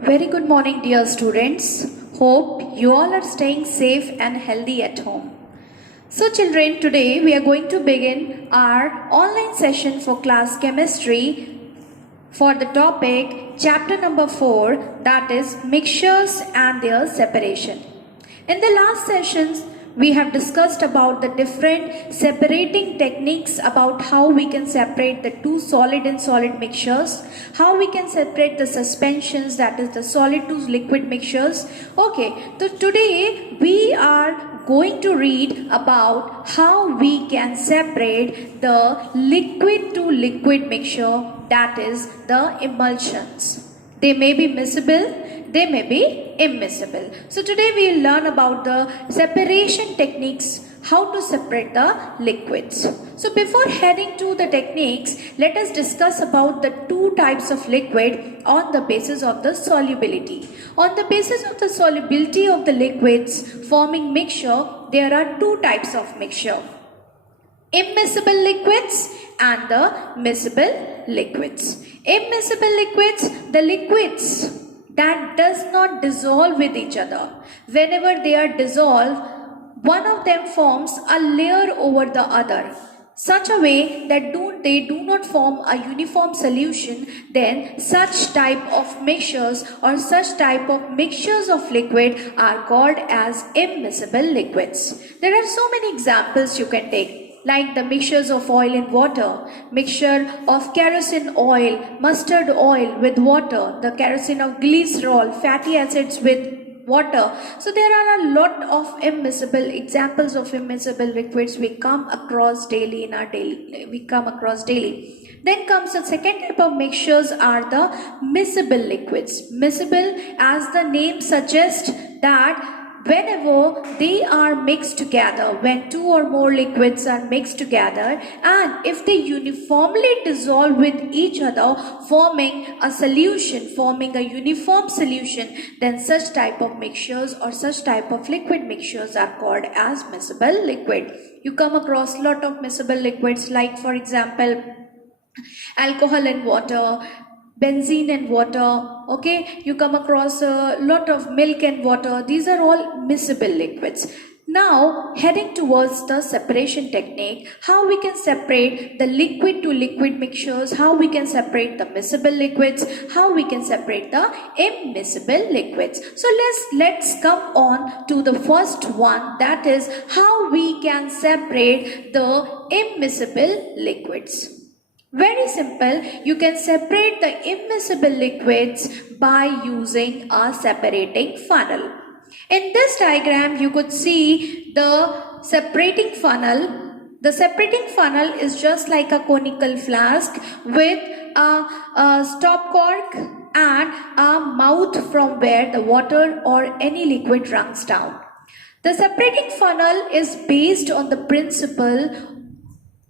Very good morning, dear students. Hope you all are staying safe and healthy at home. So children, today we are going to begin our online session for class chemistry for the topic chapter number 4, that is mixtures and their separation. In the last sessions, we have discussed about the different separating techniques, about how we can separate the two solid and solid mixtures, how we can separate the suspensions, that is the solid to liquid mixtures. Okay, so today we are going to read about how we can separate the liquid to liquid mixture, that is the emulsions. They may be miscible, they may be immiscible. So today we will learn about the separation techniques, how to separate the liquids. So before heading to the techniques, let us discuss about the two types of liquid on the basis of the solubility. On the basis of the solubility of the liquids forming mixture, there are two types of mixture: immiscible liquids and the miscible liquids. Immiscible liquids, the liquids that does not dissolve with each other. Whenever they are dissolved, one of them forms a layer over the other, such a way that they do not form a uniform solution. Then such type of mixtures or such type of mixtures of liquid are called as immiscible liquids. There are so many examples you can take, like the mixtures of oil in water, mixture of kerosene oil, mustard oil with water, the kerosene of glycerol, fatty acids with water. So there are a lot of immiscible examples of immiscible liquids we come across daily. Then comes the second type of mixtures are the miscible liquids. Miscible, as the name suggests, that whenever they are mixed together, when two or more liquids are mixed together, and if they uniformly dissolve with each other, forming a solution, forming a uniform solution, then such type of mixtures or such type of liquid mixtures are called as miscible liquid. You come across lot of miscible liquids, like for example alcohol and water, benzene and water. Okay, you come across a lot of milk and water. These are all miscible liquids. Now heading towards the separation technique, how we can separate the liquid to liquid mixtures, how we can separate the miscible liquids, how we can separate the immiscible liquids. So let's come on to the first one, that is how we can separate the immiscible liquids. Very simple, you can separate the immiscible liquids by using a separating funnel. In this diagram, you could see the separating funnel. The separating funnel is just like a conical flask with a stop cork and a mouth from where the water or any liquid runs down. The separating funnel is based on the principle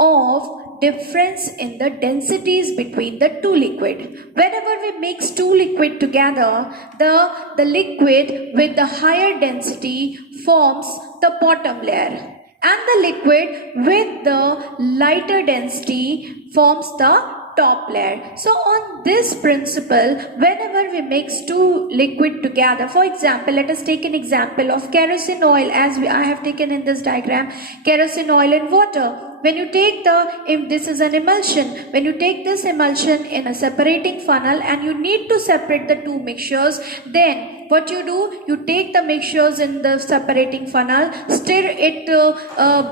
of difference in the densities between the two liquid. Whenever we mix two liquid together, the liquid with the higher density forms the bottom layer, and the liquid with the lighter density forms the top layer. So on this principle, whenever we mix two liquid together, for example, let us take an example of kerosene oil, as I have taken in this diagram, kerosene oil and water. When you take if this is an emulsion, when you take this emulsion in a separating funnel and you need to separate the two mixtures, then what you do, you take the mixtures in the separating funnel, stir it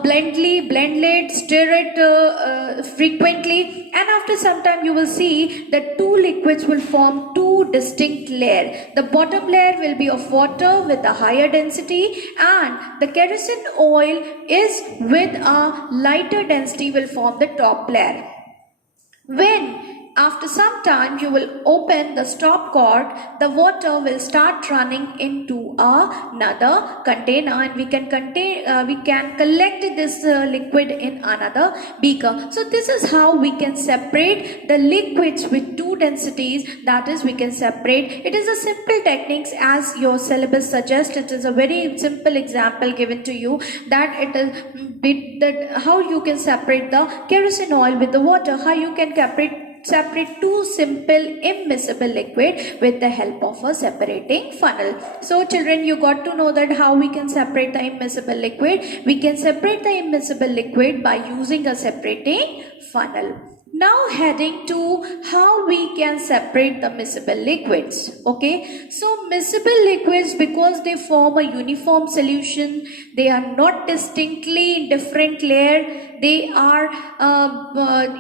blend it, stir it frequently, and after some time you will see that two liquids will form two distinct layers. The bottom layer will be of water with a higher density, and the kerosene oil is with a lighter density will form the top layer. When after some time you will open the stop cork, the water will start running into another container, and we can collect this liquid in another beaker. So this is how we can separate the liquids with two densities, that is we can separate. It is a simple techniques as your syllabus suggests. It is a very simple example given to you, that it is how you can separate the kerosene oil with the water, how you can separate separate two simple immiscible liquid with the help of a separating funnel. So children, you got to know that how we can separate the immiscible liquid. We can separate the immiscible liquid by using a separating funnel. Now heading to how we can separate the miscible liquids. Okay, so miscible liquids, because they form a uniform solution, they are not distinctly in different layer, they are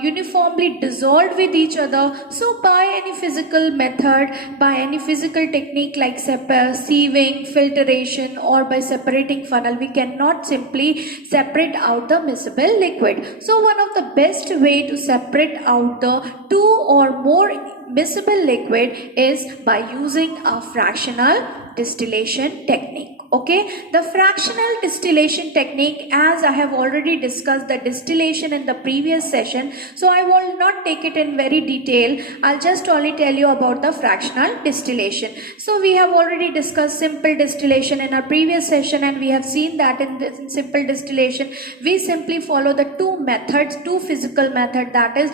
uniformly dissolved with each other. So by any physical method, by any physical technique like sieving, filtration, or by separating funnel, we cannot simply separate out the miscible liquid. So one of the best way to separate out the two or more miscible liquid is by using a fractional distillation technique. Okay, the fractional distillation technique, as I have already discussed the distillation in the previous session, so I will not take it in very detail. I'll just only tell you about the fractional distillation. So we have already discussed simple distillation in our previous session, and we have seen that in this simple distillation we simply follow the two physical method, that is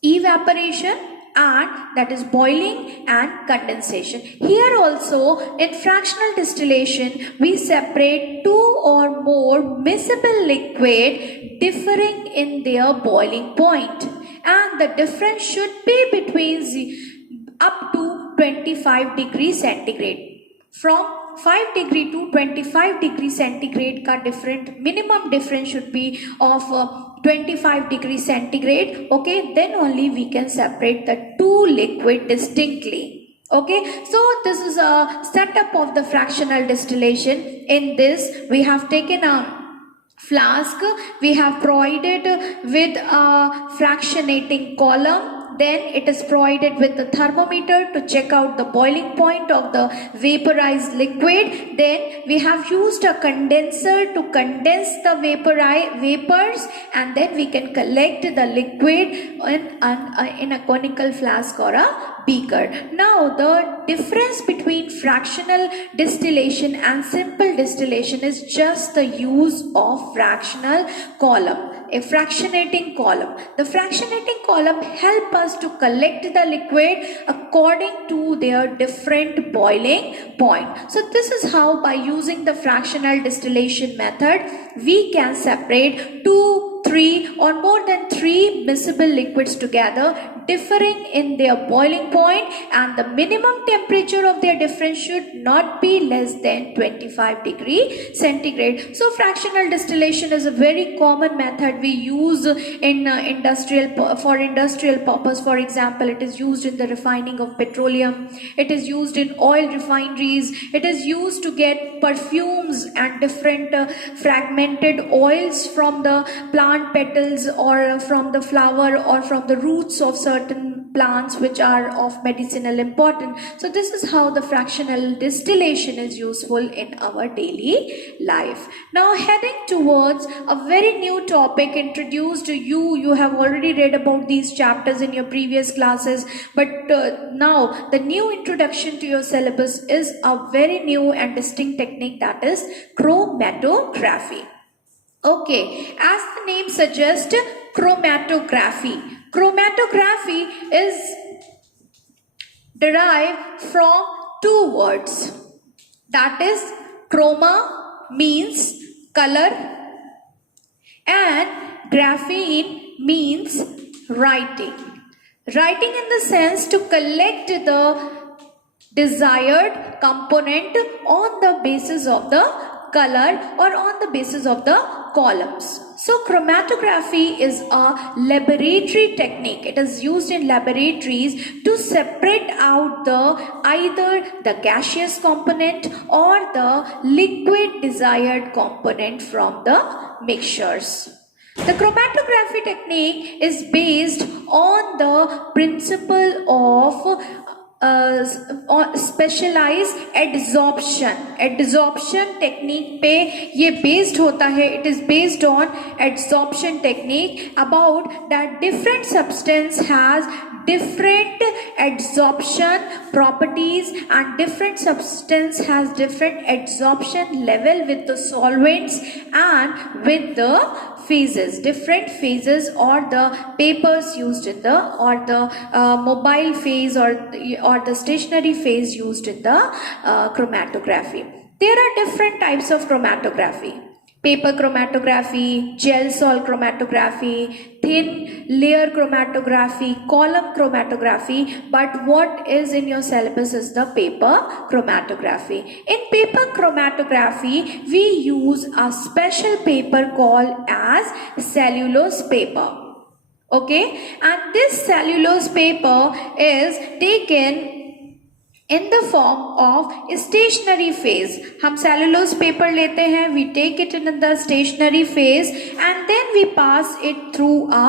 evaporation and that is boiling and condensation. Here also in fractional distillation we separate two or more miscible liquid differing in their boiling point, and the difference should be between up to 25 degrees centigrade. From 5 degree to 25 degree centigrade का different minimum difference should be of 25 degrees centigrade. Okay, then only we can separate the two liquid distinctly. Okay, so this is a setup of the fractional distillation. In this we have taken a flask, we have provided with a fractionating column, then it is provided with the thermometer to check out the boiling point of the vaporized liquid. Then we have used a condenser to condense the vapors, and then we can collect the liquid in a conical flask or a beaker. Now the difference between fractional distillation and simple distillation is just the use of fractional column, a fractionating column. The fractionating column help us to collect the liquid according to their different boiling point. So this is how, by using the fractional distillation method, we can separate 2, 3 or more than 3 miscible liquids together differing in their boiling point, and the minimum temperature of their difference should not be less than 25 degree centigrade. So fractional distillation is a very common method we use in industrial purpose. For example, it is used in the refining of petroleum, it is used in oil refineries, it is used to get perfumes and different fragmented oils from the plant petals or from the flower or from the roots of certain plants which are of medicinal importance. So this is how the fractional distillation is useful in our daily life. Now heading towards a very new topic introduced to you. You have already read about these chapters in your previous classes, but now the new introduction to your syllabus is a very new and distinct technique, that is chromatography. Okay, as the name suggests, chromatography. Chromatography is derived from two words, that is chroma means color and graphene means writing. Writing in the sense to collect the desired component on the basis of the color or on the basis of the columns. So chromatography is a laboratory technique. It is used in laboratories to separate out either the gaseous component or the liquid desired component from the mixtures. The chromatography technique is based on the principle of specialize adsorption technique पे ये based होता है. It is based on adsorption technique about that different substance has different adsorption properties and different substance has different adsorption level with the solvents and with the phases, different phases or the papers used in the or the mobile phase or the stationary phase used in the chromatography. There are different types of chromatography: paper chromatography, gel salt chromatography, thin layer chromatography, column chromatography. But what is in your syllabus is the paper chromatography. In paper chromatography, we use a special paper called as cellulose paper. Okay, and this cellulose paper is taken in the form of stationary phase. हम cellulose paper लेते हैं, we take it in the stationary phase and then we pass it through a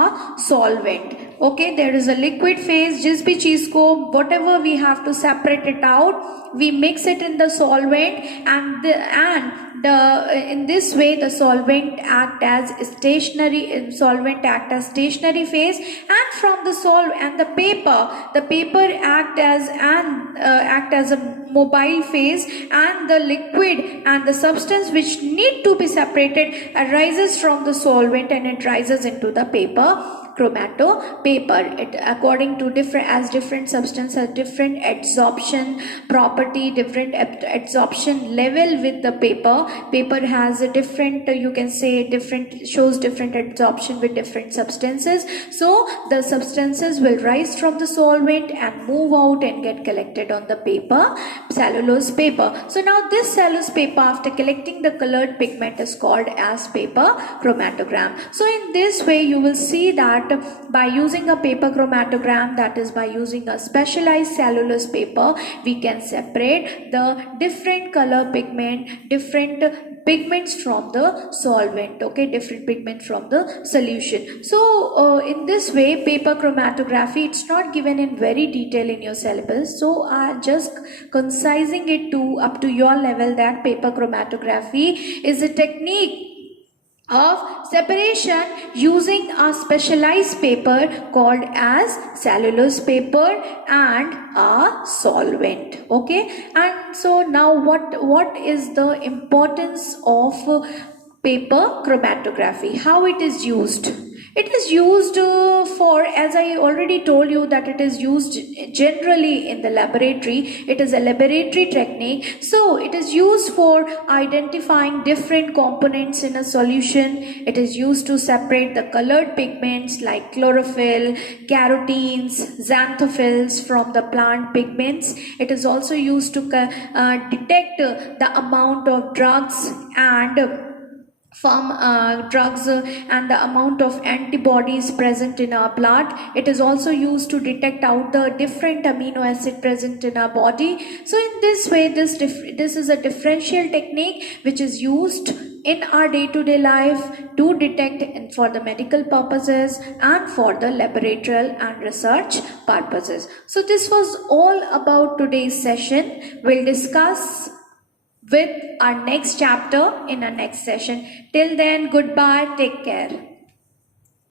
solvent. Okay, there is a liquid phase. जिस भी चीज को whatever we have to separate it out, we mix it in the solvent and in this way the solvent act as stationary phase, and from the the paper act as a mobile phase, and the liquid and the substance which need to be separated arises from the solvent and it rises into the paper paper. It according to different substance has different adsorption property, different adsorption level with the paper has a different you can say different shows different adsorption with different substances. So the substances will rise from the solvent and move out and get collected on the paper, cellulose paper. So now this cellulose paper, after collecting the colored pigment, is called as paper chromatogram. So in this way you will see that by using a paper chromatogram, that is by using a specialized cellulose paper, we can separate the different color different pigments from the solvent. Okay, different pigment from the solution. So in this way paper chromatography, it's not given in very detail in your syllabus, so just concising it to up to your level that paper chromatography is a technique of separation using a specialized paper called as cellulose paper and a solvent. Okay, and so now what is the importance of paper chromatography, how it is used? It is used for, as I already told you, that it is used generally in the laboratory. It is a laboratory technique. So it is used for identifying different components in a solution. It is used to separate the colored pigments like chlorophyll, carotenes, xanthophylls from the plant pigments. It is also used to detect the amount of drugs and drugs and the amount of antibodies present in our blood. It is also used to detect out the different amino acid present in our body. So in this way this is a differential technique which is used in our day-to-day life to detect for the medical purposes and for the laboratorial and research purposes. So this was all about today's session. We'll discuss with our next chapter in our next session. Till then, goodbye, take care.